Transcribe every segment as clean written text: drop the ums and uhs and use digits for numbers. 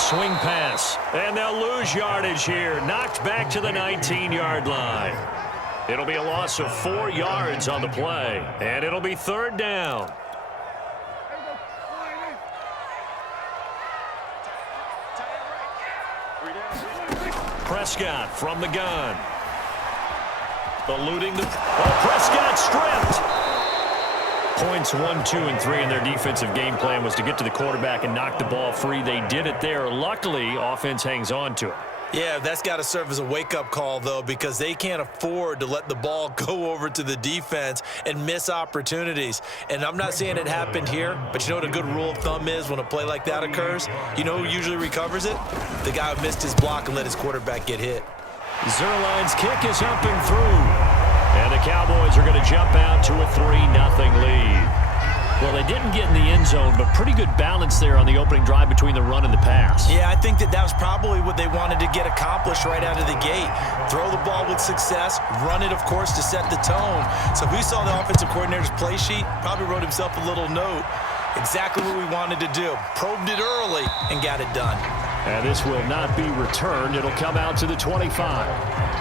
swing pass. And they'll lose yardage here. Knocked back to the 19-yard line. It'll be a loss of 4 yards on the play. And it'll be 3rd down. Prescott from the gun. Eluding the... Oh, Prescott stripped. Points 1, 2, and 3 in their defensive game plan was to get to the quarterback and knock the ball free. They did it there. Luckily, offense hangs on to it. Yeah, that's got to serve as a wake-up call, though, because they can't afford to let the ball go over to the defense and miss opportunities. And I'm not saying it happened here, but you know what a good rule of thumb is when a play like that occurs? You know who usually recovers it? The guy who missed his block and let his quarterback get hit. Zuerlein's kick is up and through. And the Cowboys are going to jump out to a 3-0 lead. Well, they didn't get in the end zone, but pretty good balance there on the opening drive between the run and the pass. Yeah, I think that was probably what they wanted to get accomplished right out of the gate. Throw the ball with success, run it, of course, to set the tone. So we saw the offensive coordinator's play sheet, probably wrote himself a little note. Exactly what we wanted to do. Probed it early and got it done. And this will not be returned. It'll come out to the 25.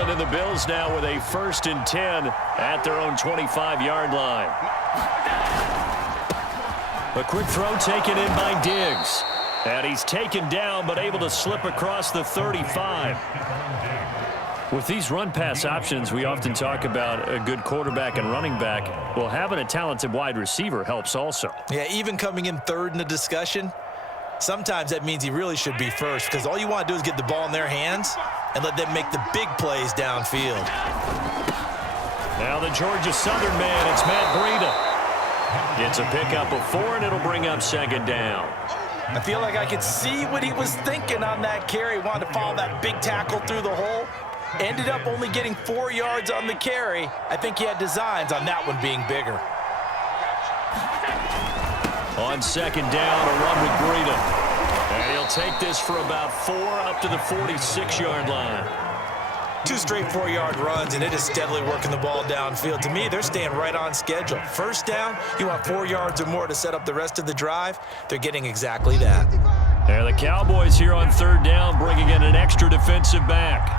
And the Bills now with a 1st and 10 at their own 25-yard line. A quick throw taken in by Diggs. And he's taken down but able to slip across the 35. With these run-pass options, we often talk about a good quarterback and running back. Well, having a talented wide receiver helps also. Yeah, even coming in 3rd in the discussion, sometimes that means he really should be first because all you want to do is get the ball in their hands and let them make the big plays downfield. Now the Georgia Southern man, it's Matt Breida. Gets a pickup of 4, and it'll bring up 2nd down. I feel like I could see what he was thinking on that carry. Wanted to follow that big tackle through the hole. Ended up only getting 4 yards on the carry. I think he had designs on that one being bigger. On 2nd down, a run with Breida. And he'll take this for about 4 up to the 46-yard line. 2 straight 4-yard runs, and it is steadily working the ball downfield. To me, they're staying right on schedule. 1st down, you want 4 yards or more to set up the rest of the drive. They're getting exactly that. And the Cowboys here on 3rd down, bringing in an extra defensive back.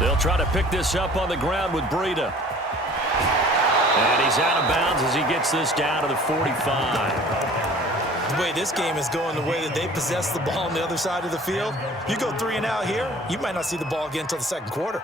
They'll try to pick this up on the ground with Breida. And he's out of bounds as he gets this down to the 45. The way this game is going, the way that they possess the ball on the other side of the field, you go 3 and out here, you might not see the ball again until the 2nd quarter.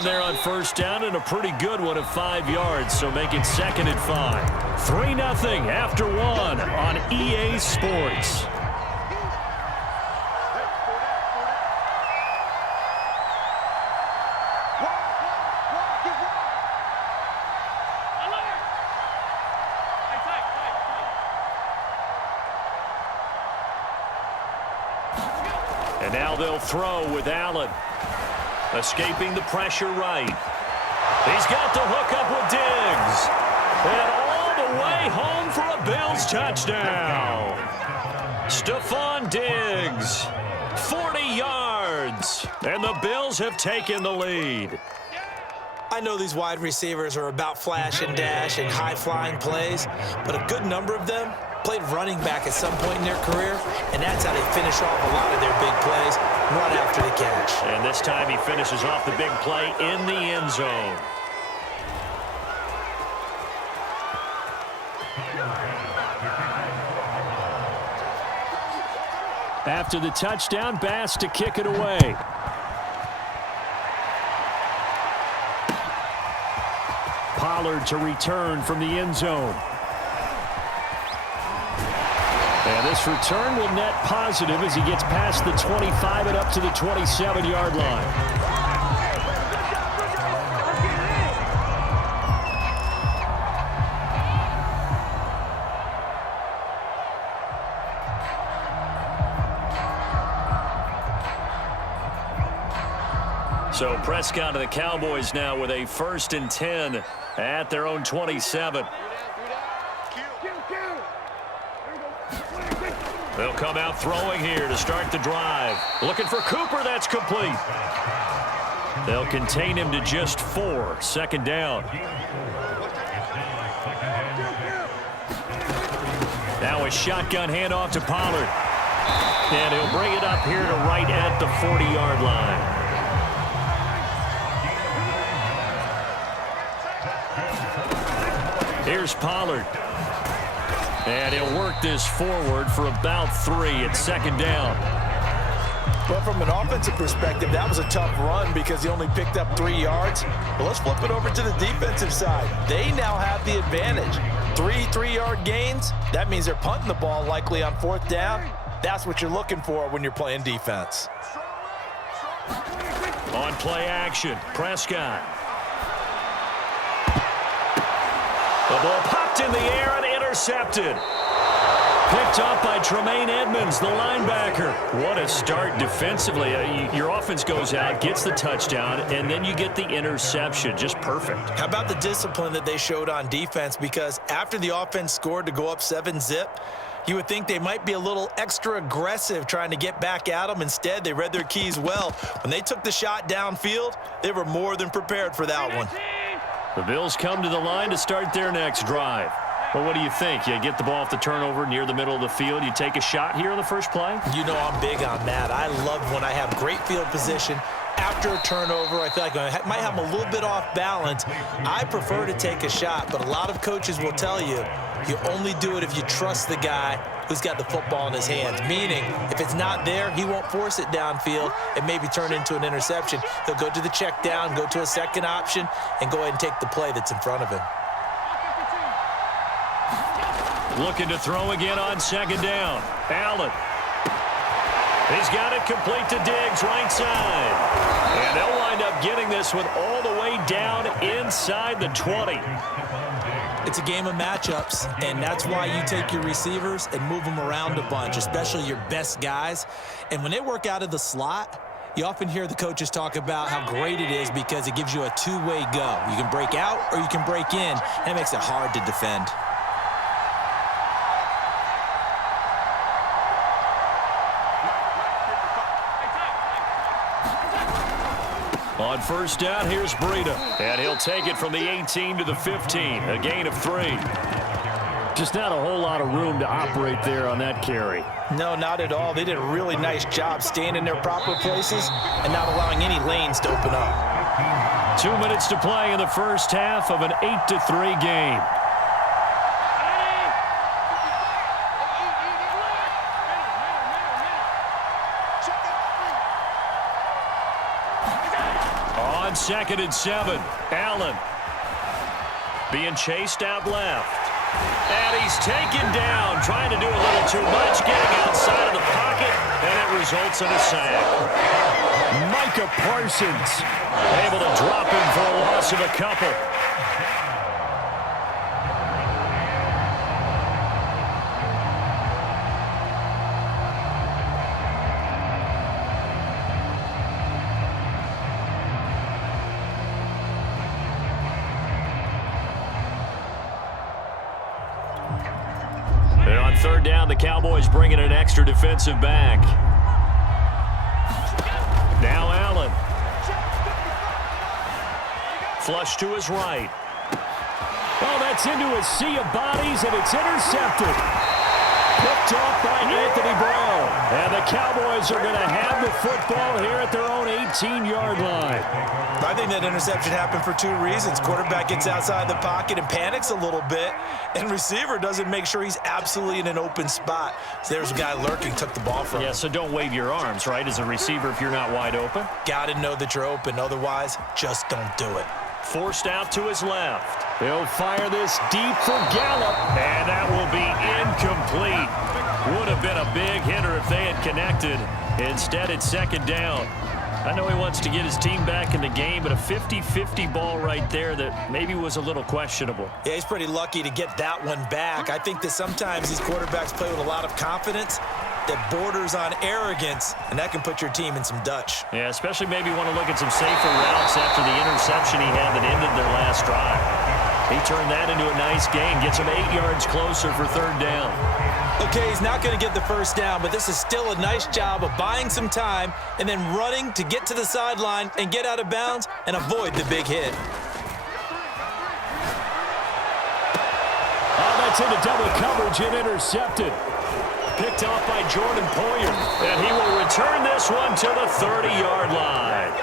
There on 1st down and a pretty good one of 5 yards, so make it 2nd and 5. 3-0 after 1 on EA Sports. And now they'll throw with Allen. Escaping the pressure right. He's got the hook up with Diggs. And all the way home for a Bills touchdown. Stephon Diggs, 40 yards. And the Bills have taken the lead. I know these wide receivers are about flash and dash and high-flying plays, but a good number of them played running back at some point in their career, and that's how they finish off a lot of their big plays, run after the catch. And this time he finishes off the big play in the end zone. After the touchdown, Bass to kick it away. Pollard to return from the end zone. And this return will net positive as he gets past the 25 and up to the 27-yard line. So Prescott of the Cowboys now with a 1st and 10 at their own 27. They'll come out throwing here to start the drive. Looking for Cooper. That's complete. They'll contain him to just 4. 2nd down. Now a shotgun handoff to Pollard. And he'll bring it up here to right at the 40-yard line. Here's Pollard. And he'll work this forward for about 3 at 2nd down. Well, from an offensive perspective, that was a tough run because he only picked up 3 yards. But let's flip it over to the defensive side. They now have the advantage. 3 3-yard gains. That means they're punting the ball likely on 4th down. That's what you're looking for when you're playing defense. On play action, Prescott. The ball popped in the air and intercepted. Picked up by Tremaine Edmonds, the linebacker. What a start defensively. Your offense goes out, gets the touchdown, and then you get the interception. Just perfect. How about the discipline that they showed on defense? Because after the offense scored to go up 7-zip, you would think they might be a little extra aggressive trying to get back at them. Instead, they read their keys well. When they took the shot downfield, they were more than prepared for that one. The Bills come to the line to start their next drive. Well, what do you think? You get the ball off the turnover near the middle of the field. You take a shot here on the first play? You know I'm big on that. I love when I have great field position. After a turnover, I feel like I might have them a little bit off balance. I prefer to take a shot, but a lot of coaches will tell you, you only do it if you trust the guy who's got the football in his hands. Meaning, if it's not there, he won't force it downfield and maybe turn into an interception. He'll go to the check down, go to a second option, and go ahead and take the play that's in front of him. Looking to throw again on 2nd down. Allen. He's got it complete to Diggs, right side. And they'll wind up getting this one all the way down inside the 20. It's a game of matchups, and that's why you take your receivers and move them around a bunch, especially your best guys. And when they work out of the slot, you often hear the coaches talk about how great it is because it gives you a two-way go. You can break out or you can break in, and it makes it hard to defend. On 1st down, here's Breida. And he'll take it from the 18 to the 15. A gain of 3. Just not a whole lot of room to operate there on that carry. No, not at all. They did a really nice job staying in their proper places and not allowing any lanes to open up. 2 minutes to play in the first half of an 8-3 game. On 2nd and 7, Allen being chased out left. And he's taken down, trying to do a little too much, getting outside of the pocket, and it results in a sack. Micah Parsons able to drop him for a loss of a couple. And on 3rd down, the Cowboys bringing an extra defensive back. Now Allen. Flush to his right. Oh, that's into a sea of bodies, and it's intercepted. Picked off by Anthony Brown. And the Cowboys are going to have the football here at their own 18-yard line. I think that interception happened for 2 reasons. Quarterback gets outside the pocket and panics a little bit, and receiver doesn't make sure he's absolutely in an open spot. So there's a guy lurking, took the ball from him. Yeah, so don't wave your arms, right, as a receiver if you're not wide open. Got to know that you're open. Otherwise, just don't do it. Forced out to his left. He'll fire this deep for Gallup. And that will be incomplete. Would have been a big hitter if they had connected. Instead, it's second down. I know he wants to get his team back in the game, but a 50-50 ball right there that maybe was a little questionable. Yeah, he's pretty lucky to get that one back. I think that sometimes these quarterbacks play with a lot of confidence that borders on arrogance, and that can put your team in some Dutch. Yeah, especially maybe want to look at some safer routes after the interception he had that ended their last drive. He turned that into a nice gain, gets him 8 yards closer for third down. Okay, he's not going to get the first down, but this is still a nice job of buying some time and then running to get to the sideline and get out of bounds and avoid the big hit. Oh, that's into double coverage and intercepted. Picked off by Jordan Poyer, and he will return this one to the 30-yard line.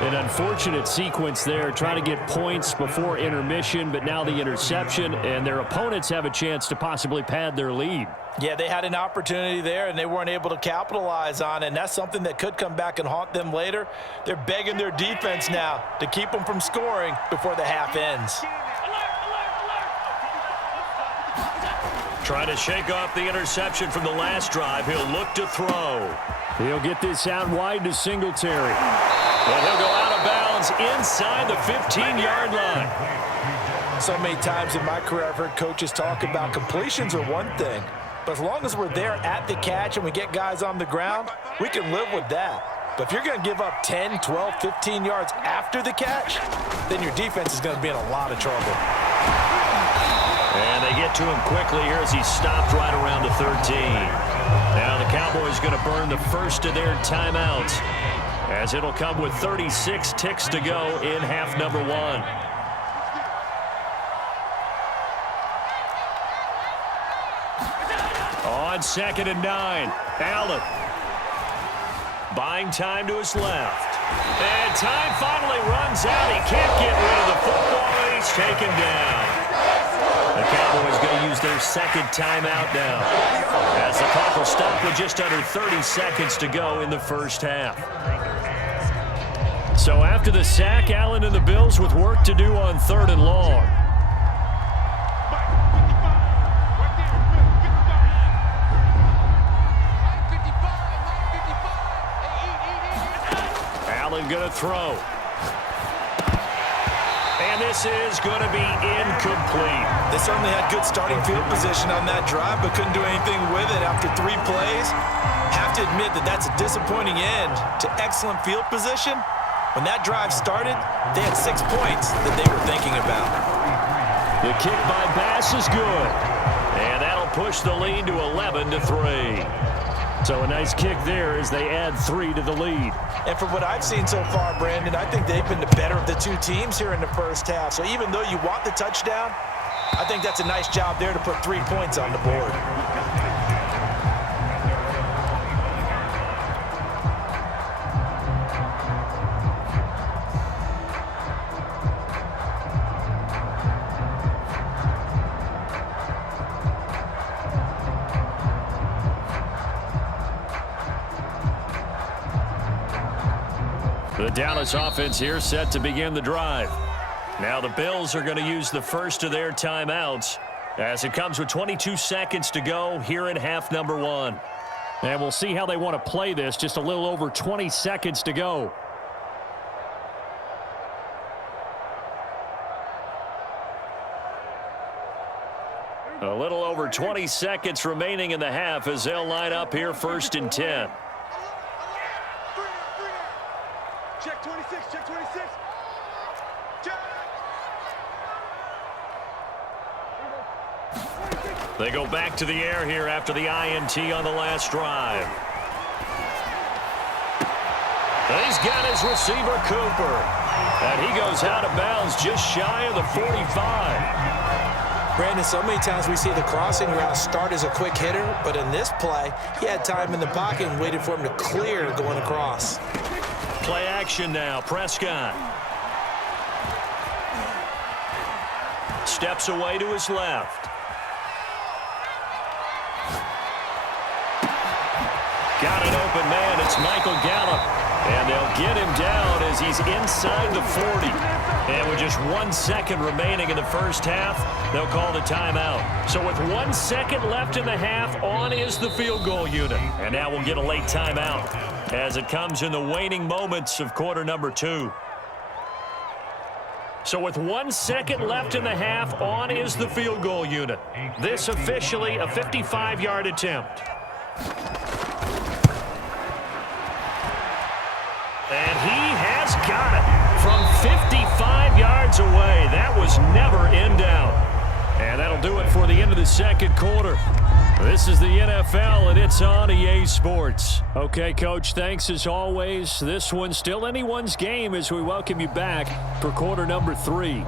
An unfortunate sequence there, trying to get points before intermission, but now the interception, and their opponents have a chance to possibly pad their lead. Yeah, they had an opportunity there, and they weren't able to capitalize on it, and that's something that could come back and haunt them later. They're begging their defense now to keep them from scoring before the half ends. Trying to shake off the interception from the last drive. He'll look to throw. He'll get this out wide to Singletary. And he'll go out of bounds inside the 15-yard line. So many times in my career I've heard coaches talk about completions are one thing, but as long as we're there at the catch and we get guys on the ground, we can live with that. But if you're going to give up 10, 12, 15 yards after the catch, then your defense is going to be in a lot of trouble. And they get to him quickly here as he stopped right around the 13. Now the Cowboys going to burn the first of their timeouts, as it'll come with 36 ticks to go in half number one. On 2nd and 9, Allen. Buying time to his left. And time finally runs out. He can't get rid of the football, and he's taken down. The Cowboys going to use their second timeout now, as the clock will stop with just under 30 seconds to go in the first half. So after the sack, Allen and the Bills with work to do on 3rd and long. Allen going to throw. And this is going to be incomplete. They certainly had good starting field position on that drive, but couldn't do anything with it after 3 plays. Have to admit that that's a disappointing end to excellent field position. When that drive started, they had 6 points that they were thinking about. The kick by Bass is good. And that'll push the lead to 11-3. So a nice kick there as they add 3 to the lead. And from what I've seen so far, Brandon, I think they've been the better of the two teams here in the first half. So even though you want the touchdown, I think that's a nice job there to put 3 points on the board. The Dallas offense here set to begin the drive. Now the Bills are going to use the first of their timeouts, as it comes with 22 seconds to go here in half number one. And we'll see how they want to play this. Just a little over 20 seconds to go. A little over 20 seconds remaining in the half as they'll line up here 1st and 10. Check 26, check 26. Check. They go back to the air here after the INT on the last drive. He's got his receiver, Cooper. And he goes out of bounds just shy of the 45. Brandon, so many times we see the crossing route start as a quick hitter, but in this play, he had time in the pocket and waited for him to clear going across. Play action now, Prescott. Steps away to his left. Got an open man. It's Michael Gallup. And they'll get him down as he's inside the 40. And with just 1 second remaining in the first half, they'll call the timeout. So with 1 second left in the half, on is the field goal unit. And now we'll get a late timeout as it comes in the waning moments of quarter number 2. So with 1 second left in the half, on is the field goal unit. This officially a 55-yard attempt. And he has got it from 55 yards away. That was never in doubt. And that'll do it for the end of the second quarter. This is the NFL, and it's on EA Sports. Okay, Coach, thanks as always. This one's still anyone's game as we welcome you back for quarter number 3.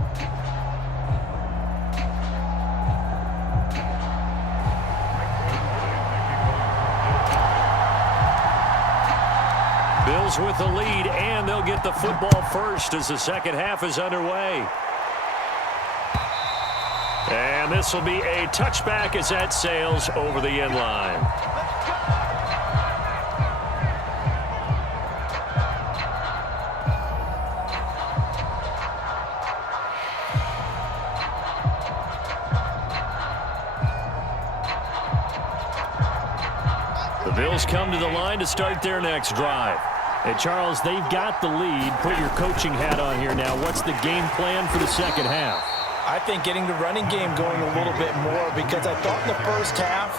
Bills with the lead, and they'll get the football first as the second half is underway. And this will be a touchback as that sails over the end line. The Bills come to the line to start their next drive. And Charles, they've got the lead. Put your coaching hat on here now. What's the game plan for the second half? I think getting the running game going a little bit more, because I thought in the first half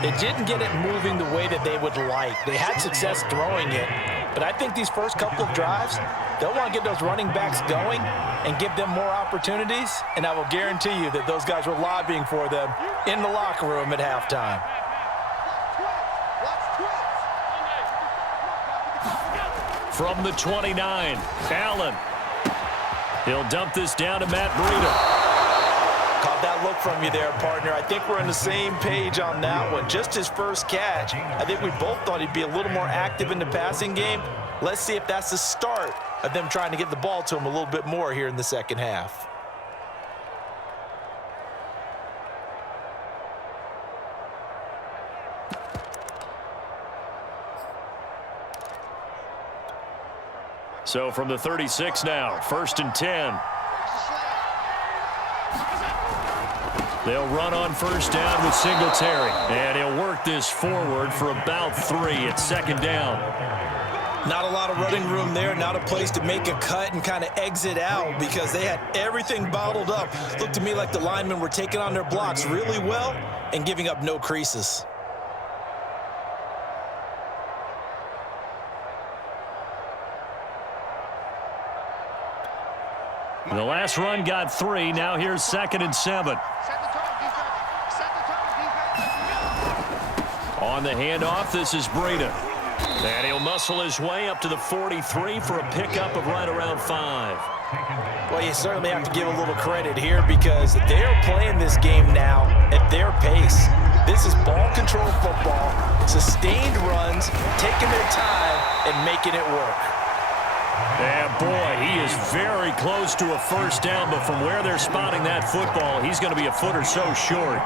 they didn't get it moving the way that they would like. They had success throwing it, but I think these first couple of drives, they'll want to get those running backs going and give them more opportunities, and I will guarantee you that those guys were lobbying for them in the locker room at halftime. From the 29, Allen. He'll dump this down to Matt Breida. Caught that look from you there, partner. I think we're on the same page on that one. Just his first catch. I think we both thought he'd be a little more active in the passing game. Let's see if that's the start of them trying to get the ball to him a little bit more here in the second half. So from the 36 now, 1st and 10. They'll run on first down with Singletary. And he'll work this forward for about 3 at second down. Not a lot of running room there, not a place to make a cut and kind of exit out because they had everything bottled up. Looked to me like the linemen were taking on their blocks really well and giving up no creases. The last run got 3. Now here's 2nd and 7. On the handoff, this is Breida. And he'll muscle his way up to the 43 for a pickup of right around 5. Well, you certainly have to give a little credit here because they're playing this game now at their pace. This is ball control football, sustained runs, taking their time and making it work. Yeah, boy, he is very close to a first down, but from where they're spotting that football, he's going to be a foot or so short.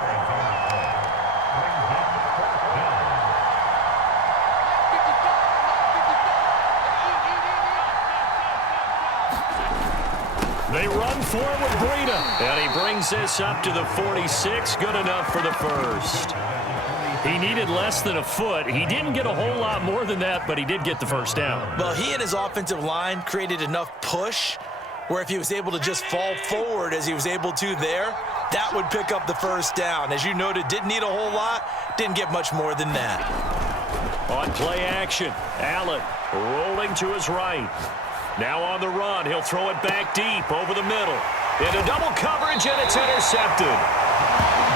They run forward with Breida, and he brings this up to the 46, good enough for the first. He needed less than a foot. He didn't get a whole lot more than that, but he did get the first down. Well, he and his offensive line created enough push where if he was able to just fall forward as he was able to there, that would pick up the first down. As you noted, didn't need a whole lot, didn't get much more than that. On play action, Allen rolling to his right. Now on the run, he'll throw it back deep over the middle. Into double coverage, and it's intercepted.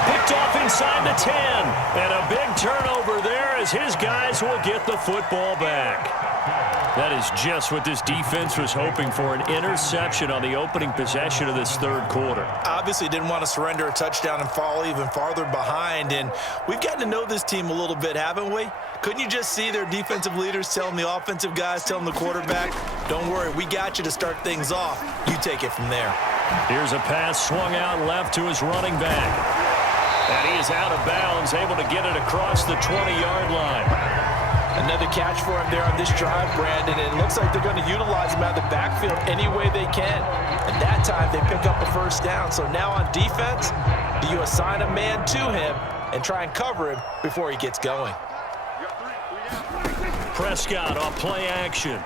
Picked off inside the 10. And a big turnover there as his guys will get the football back. That is just what this defense was hoping for, an interception on the opening possession of this third quarter. Obviously didn't want to surrender a touchdown and fall even farther behind, and we've gotten to know this team a little bit, haven't we? Couldn't you just see their defensive leaders telling the offensive guys, telling the quarterback, don't worry, we got you to start things off. You take it from there. Here's a pass swung out left to his running back. And he is out of bounds, able to get it across the 20-yard line. Another catch for him there on this drive, Brandon. And it looks like they're going to utilize him out of the backfield any way they can. And that time, they pick up a first down. So now on defense, do you assign a man to him and try and cover him before he gets going? Prescott off play action.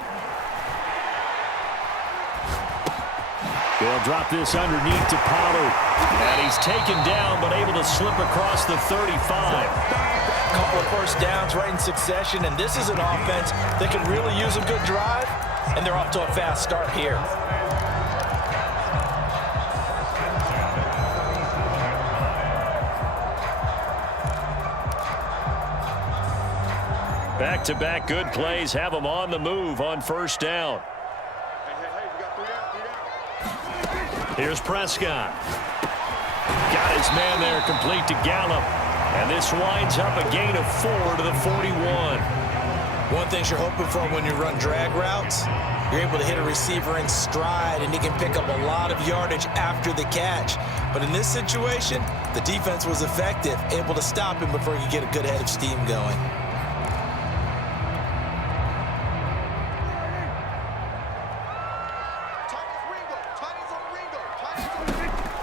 They'll drop this underneath to Pollard. And he's taken down, but able to slip across the 35. Couple of first downs right in succession, and this is an offense that can really use a good drive, and they're off to a fast start here. Back-to-back good plays have them on the move on first down. Hey, we got 3 down. Here's Prescott. Got his man there, complete to Gallup. And this winds up a gain of 4 to the 41. One thing you're hoping for when you run drag routes, you're able to hit a receiver in stride, and he can pick up a lot of yardage after the catch. But in this situation, the defense was effective, able to stop him before he could get a good head of steam going.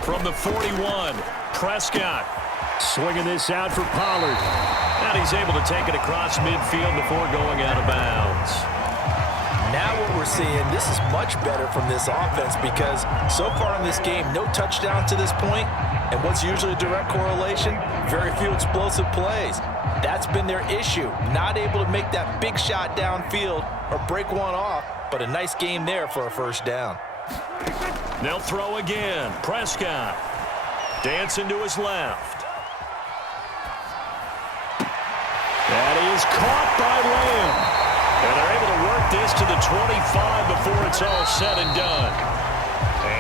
From the 41, Prescott swinging this out for Pollard. And he's able to take it across midfield before going out of bounds. Now what we're seeing, this is much better from this offense because so far in this game, no touchdown to this point, and what's usually a direct correlation, very few explosive plays. That's been their issue, not able to make that big shot downfield or break one off, but a nice game there for a first down. They'll throw again. Prescott dancing to his left. That is caught by Lamb. And they're able to work this to the 25 before it's all said and done.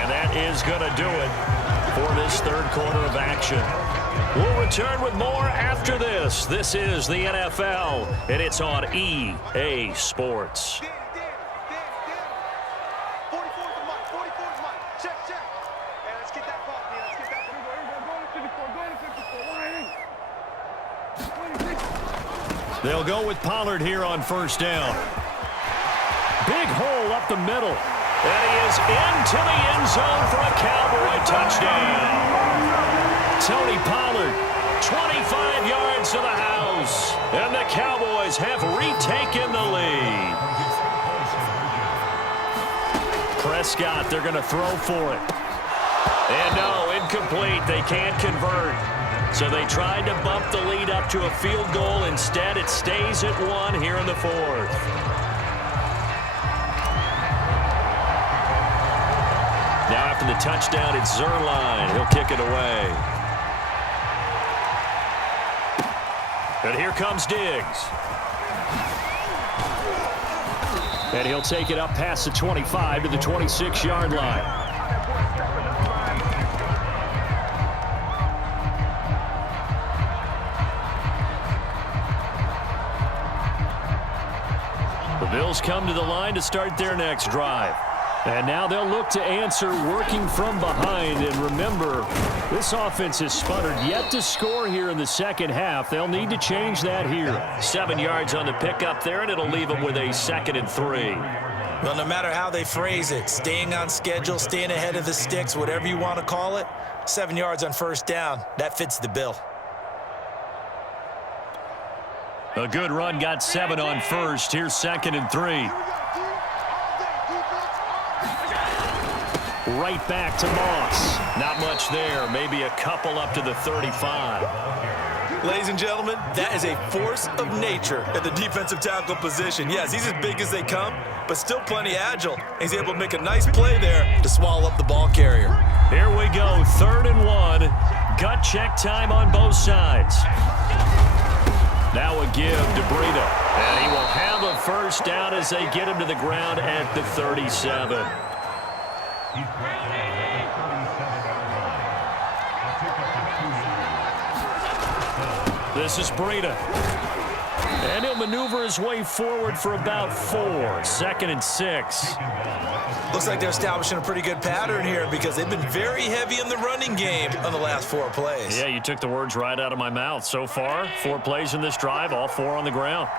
And that is going to do it for this third quarter of action. We'll return with more after this. This is the NFL, and it's on EA Sports. 44's mine. 44's mine. Check. Hey, let's get that ball, man. Let's get that ball. They'll go with Pollard here on first down. Big hole up the middle. And he is into the end zone for a Cowboy touchdown. Tony Pollard, 25 yards to the house. And the Cowboys have retaken the lead. Prescott, they're going to throw for it. And no, incomplete. They can't convert. So they tried to bump the lead up to a field goal. Instead, it stays at 1 here in the fourth. Now after the touchdown, it's Zerline. He'll kick it away. And here comes Diggs. And he'll take it up past the 25 to the 26-yard line. The Bills come to the line to start their next drive. And now they'll look to answer working from behind. And remember, this offense has sputtered yet to score here in the second half. They'll need to change that here. 7 yards on the pickup there, and it'll leave them with a 2nd and 3. Well, no matter how they phrase it, staying on schedule, staying ahead of the sticks, whatever you want to call it, 7 yards on first down, that fits the bill. A good run got 7 on first. Here's 2nd and 3. Right back to Moss. Not much there. Maybe a couple up to the 35. Ladies and gentlemen, that is a force of nature at the defensive tackle position. Yes, he's as big as they come, but still plenty agile. He's able to make a nice play there to swallow up the ball carrier. Here we go, 3rd and 1. Gut check time on both sides. Now a give to Breida. And he will have a first down as they get him to the ground at the 37. This is Breida. And he'll maneuver his way forward for about 4. 2nd and 6. Looks like they're establishing a pretty good pattern here because they've been very heavy in the running game on the last 4 plays. Yeah, you took the words right out of my mouth. So far, 4 plays in this drive, all 4 on the ground.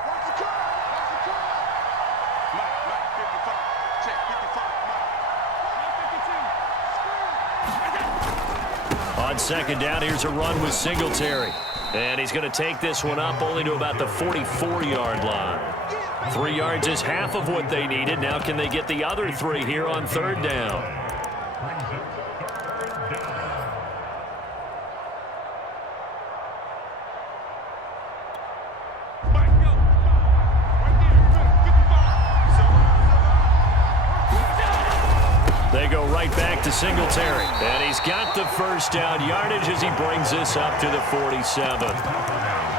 on second down. Here's a run with Singletary. And he's going to take this one up only to about the 44-yard line. 3 yards is half of what they needed. Now can they get the other 3 here on third down? They go right back to Singletary. And he's got the first down yardage as he brings this up to the 47.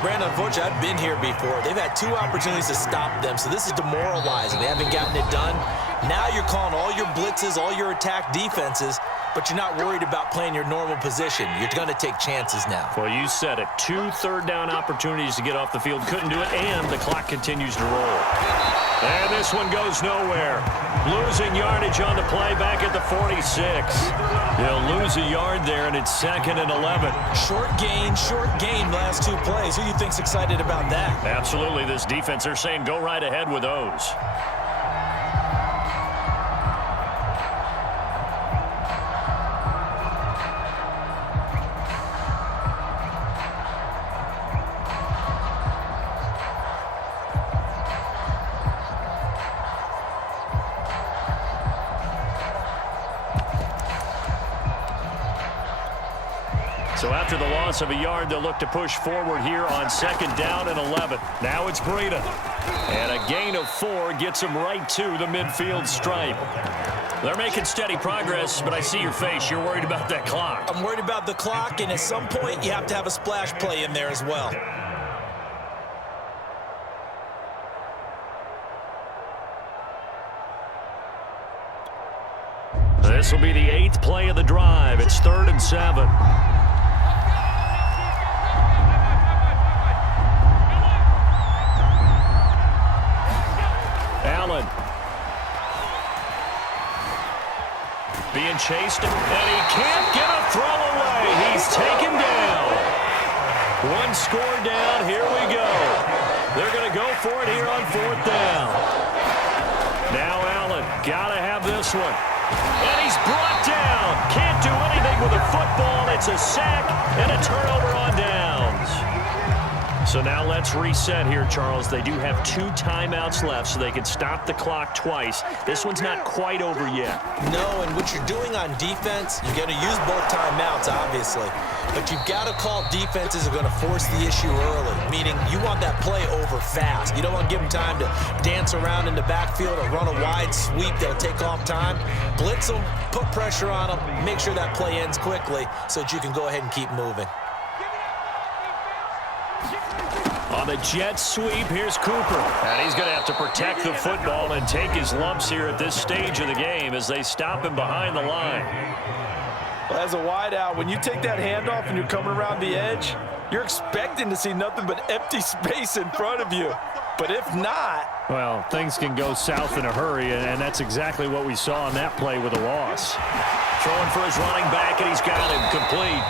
Brandon, unfortunately, I've been here before. They've had 2 opportunities to stop them, so this is demoralizing. They haven't gotten it done. Now you're calling all your blitzes, all your attack defenses, but you're not worried about playing your normal position. You're going to take chances now. Well, you said it. 2 third-down opportunities to get off the field. Couldn't do it, and the clock continues to roll. And this one goes nowhere. Losing yardage on the play back at the 46. They'll lose a yard there, and it's 2nd and 11. Short gain last 2 plays. Who do you think's excited about that? Absolutely. This defense, they're saying go right ahead with those. So after the loss of a yard, they'll look to push forward here on 2nd down and 11. Now it's Breida. And a gain of 4 gets them right to the midfield stripe. They're making steady progress, but I see your face. You're worried about that clock. I'm worried about the clock, and at some point, you have to have a splash play in there as well. This will be the 8th play of the drive. It's 3rd and 7. Allen. Being chased, and he can't get a throw away. He's taken down. 1 score down. Here we go. They're going to go for it here on 4th down. Now Allen. Got to have this one. And he's brought down. Can't do anything with a football. It's a sack and a turnover on downs. So now let's reset here, Charles. They do have 2 timeouts left, so they can stop the clock twice. This one's not quite over yet. No, and what you're doing on defense, you're going to use both timeouts, obviously. But you've got to call defenses are going to force the issue early, meaning you want that play over fast. You don't want to give them time to dance around in the backfield or run a wide sweep that'll take off time. Blitz them, put pressure on them, make sure that play ends quickly so that you can go ahead and keep moving. On the jet sweep, here's Cooper. And he's going to have to protect the football and take his lumps here at this stage of the game as they stop him behind the line. Well, as a wideout, when you take that handoff and you're coming around the edge, you're expecting to see nothing but empty space in front of you. But if not... Well, things can go south in a hurry, and that's exactly what we saw on that play with a loss. Throwing for his running back, and he's got him complete.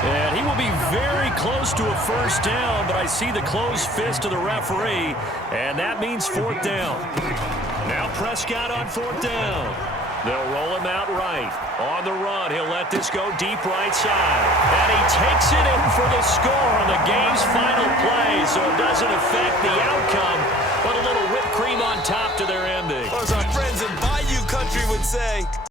And he will be very close to a first down, but I see the closed fist of the referee, and that means 4th down. Now Prescott on 4th down. They'll roll him out right. On the run, he'll let this go deep right side. And he takes it in for the score on the game's final play, so it doesn't affect the outcome, but a little whipped cream on top to their ending. Or as our friends in Bayou Country would say,